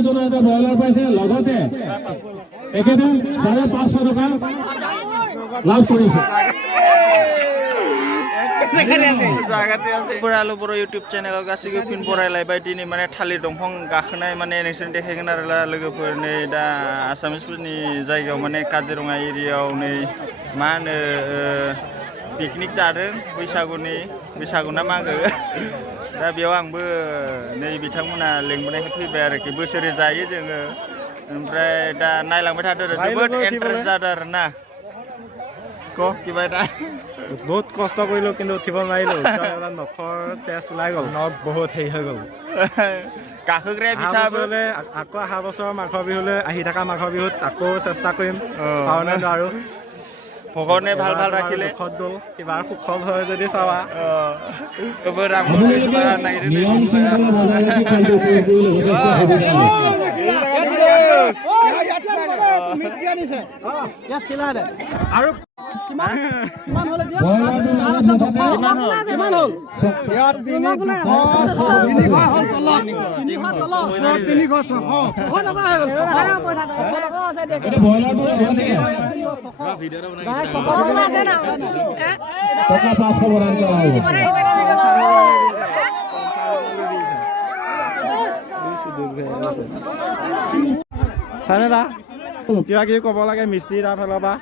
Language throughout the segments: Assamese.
ওজনৰ এটা ব্ৰইলাৰ পাইছে লগতে একেটা 550 টকা লাভ কৰিছে आलु बर' इउटुब चेनेलाव गासैबो फिन बरायलायबाय दिनै माने थालिर दंफां गाखोनाय माने नोंसोर देखायगोन आरो लोगोफोर नै दा आसामिसफोरनि जायगायाव माने काजिरङा एरियायाव नै मा होनो पिकनिक जादों बैसागु ना मागो दा बेयाव आंबो नै बिथांमोना लेंबोनायखाय फैबाय आरोखि बोसोरै जायो जोङो ओमफ्राय दा नायलांबाय थादों जोबोद इन्टारेस्ट जादों आरो ना কিবা এটা বহুত কষ্ট কৰিলো কিন্তু উঠিব নোৱাৰিলো নখৰ তেজ ওলাই গ'ল নখ বহুত হেৰি হৈ গ'ল কাখগ্ৰাই পিঠা আকৌ অহা বছৰ মাঘৰ বিহুলৈ আহি থকা মাঘৰ বিহুত আকৌ চেষ্টা কৰিম পাওনে নোৱাৰো ভগৱানে ভাল ভাল ৰাখিলে দুখত গ'ল কিবা সুখল হয় যদি চাৱা আৰু কিমান হলে দিয়া কিমান হল ইয়াত 300 হল তলত 300 এটা বয়লাৰ তো ভিডিওটা বনাই টকা 500 বৰান কৰা হবে থানেদা কিবা কিবি ক'ব লাগে মিস্ত্ৰী তাৰ ফালৰ পৰা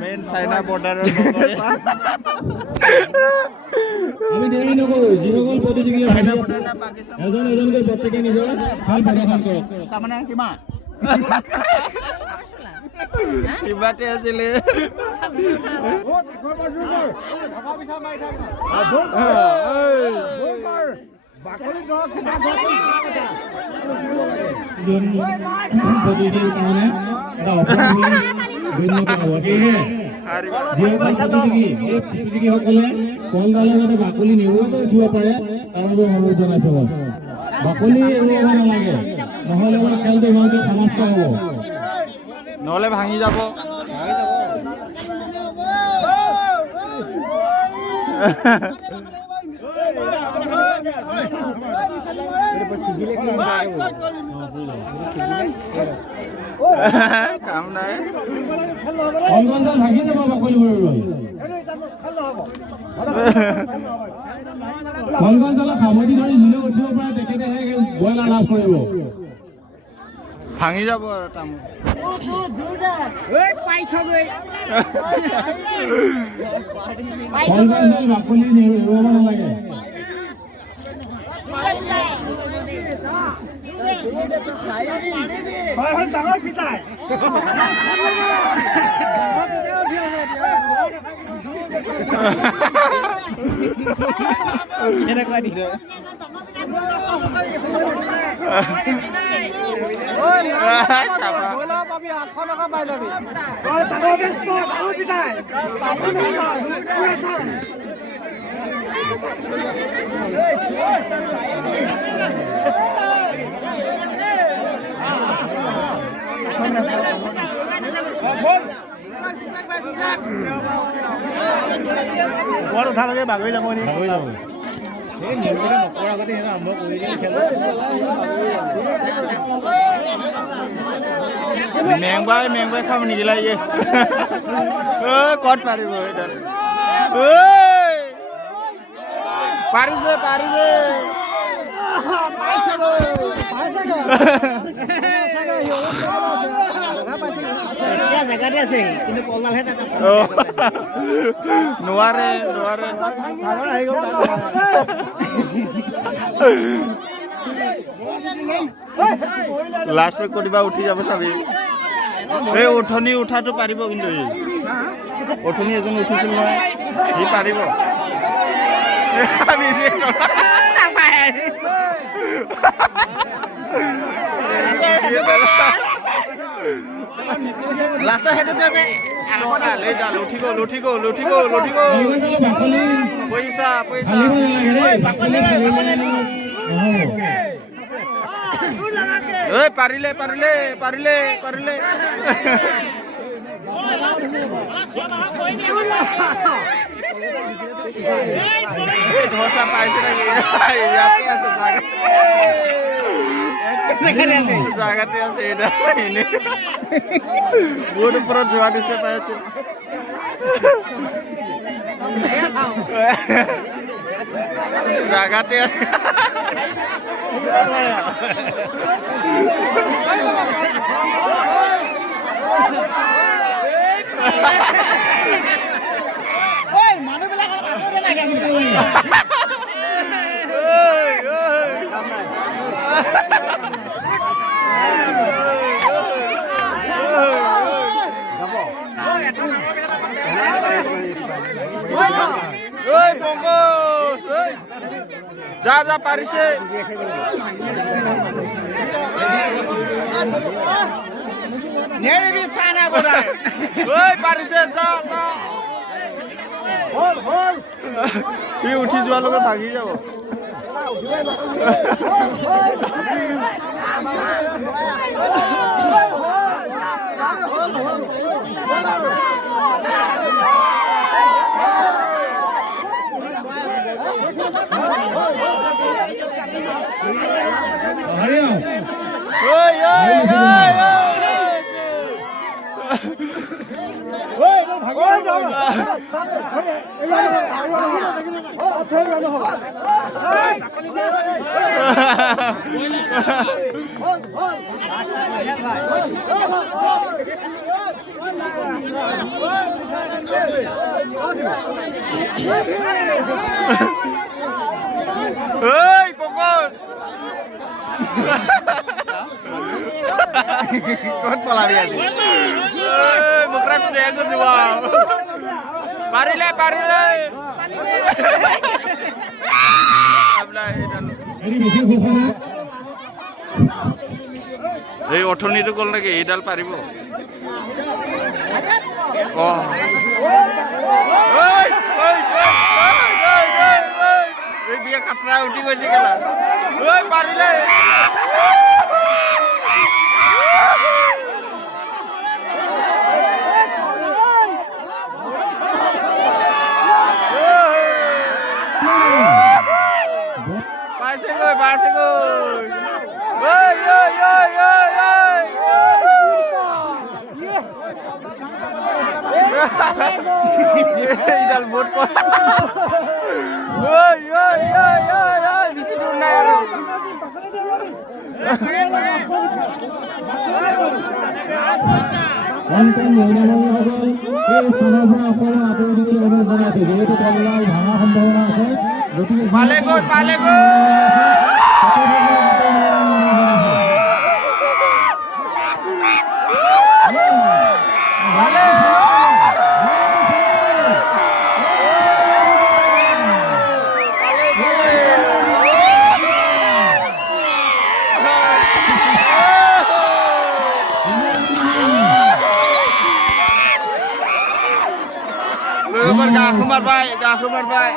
মেইন চাইনা বৰ্ডাৰৰ আমি দেৰি নকৰো যিসকল প্ৰতিযোগী এজন এজনকৈ প্ৰত্যেকে নিজৰ ভাল প্ৰদৰ্শন কৰক তাৰমানে কিমান কিবাতে আছিলে বাকলি নেওয়াতে উঠিব পাৰে তাৰ বাবে অনুৰোধ জনাইছো বাকলি এৰুৱাব নালাগে নহ'লে খেলটো ইমানকে সমাপ্ত হ'ব নহ'লে ভাঙি যাব কাম নাই ভাঙি যাব বাকলিবোৰ সামৰি ধৰি যোনে উঠিব পাৰে তেখেতেহে ব্ৰইলাৰ লাভ কৰিব ভাঙি যাব আৰু তামোল বাকলি এৰুৱাব নালাগে ডাঙৰ পিতাই এনেকুৱা দিলে পাবি 800 টকা পাই যাবি বৰ উঠা লাগে বাগৰি যাব মেংবাই খাব নিদিলাই কত পাৰিব পাৰিছে জেগাতে আছে কিন্তু কলডালহে নোৱাৰে লাষ্টত কৰিবা উঠি যাব চাবি এই উঠনি উঠাটো পাৰিব কিন্তু উঠনি এজন উঠিছিল নহয় সি পাৰিব লাষ্টৰ সেইটোতে লুঠি গ'ল পইচা পাৰিলে ধসা পাইছে নাকি ইয়াতে আছে জায়গাতে আছে এটা এনে বহুত ওপৰত যোৱা দিছে পাইছে জায়গাতে আছে যা যা পাৰিছে পাৰিছে যা ই উঠি যোৱাৰ লগত ভাগি যাব Oi, pokok. Kot pola dia. Bukrap saya aku coba. Parile. এই অৰ্থনীতি কল নাকি এইডাল পাৰিব এই বিয়া কাপড়া উঠি গৈছে কেলা ওই পাৰিলে পাইছে গৈ এইডাল ভোট বেছি দূৰ নাই আৰু পালে গৈ gak kemar bay.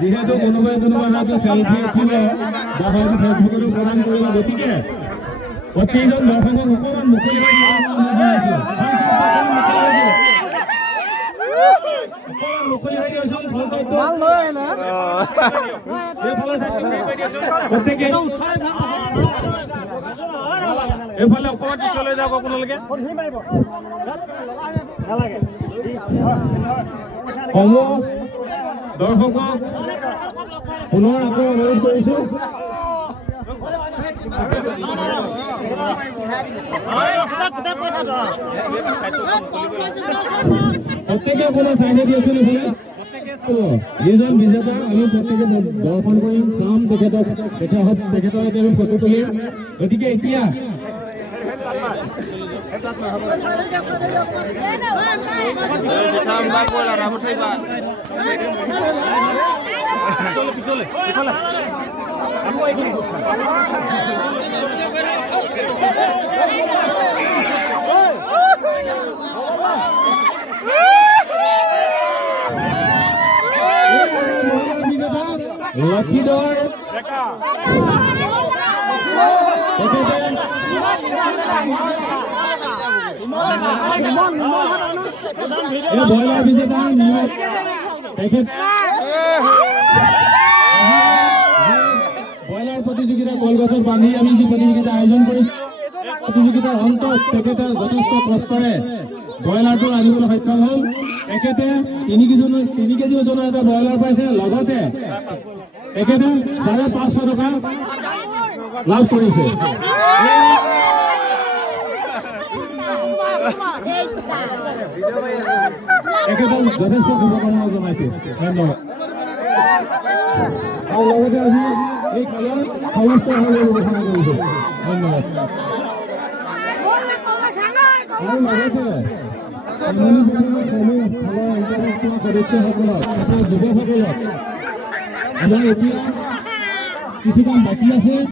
যিহেতু কোনোবাই হয়তো সেলফি এখনে বা হয়তো ফেচবুকতো প্ৰদান কৰিব গতিকে প্ৰত্যেকজন দৰ্শকক অকণমান মুকলি হৈ এইফালে অকণমান পিছলৈ যাওক আপোনালোকে দৰ্শকক পুনৰ আকৌ অনুৰোধ কৰিছো প্ৰত্যেকে কোনো চাইনে দি আছো যিজন বিজেতা আমি প্ৰত্যেকে দৰ্শন কৰিম চাম তেখেতৰ আমি ফটো তুলিম গতিকে এতিয়া লক্ষীধৰ ব্ৰইলাৰ বিজেতা তেখেত ব্ৰইলাৰ প্ৰতিযোগিতা কলগছত বান্ধি আমি যি প্ৰতিযোগিতা আয়োজন কৰিছোঁ প্ৰতিযোগিতাৰ অন্তত তেখেতে যথেষ্ট কষ্টৰে ব্ৰইলাৰটো আনিবলৈ সক্ষম হ'ল তেখেতে 3 কেজি ওজনৰ এটা ব্ৰইলাৰ পাইছে লগতে তেখেতে 500 টকা লাভ কৰিছে তেখেতক যথেষ্ট শুভকামনা জনাইছে ধন্যবাদ আৰু লগতে আজি এই খেলৰ সমস্ত ঘোষণা কৰিছে ধন্যবাদ আৰু লগতে সদস্যসকলক যুৱকসকলক আমাৰ এতিয়া কিছু কাম বাকী আছে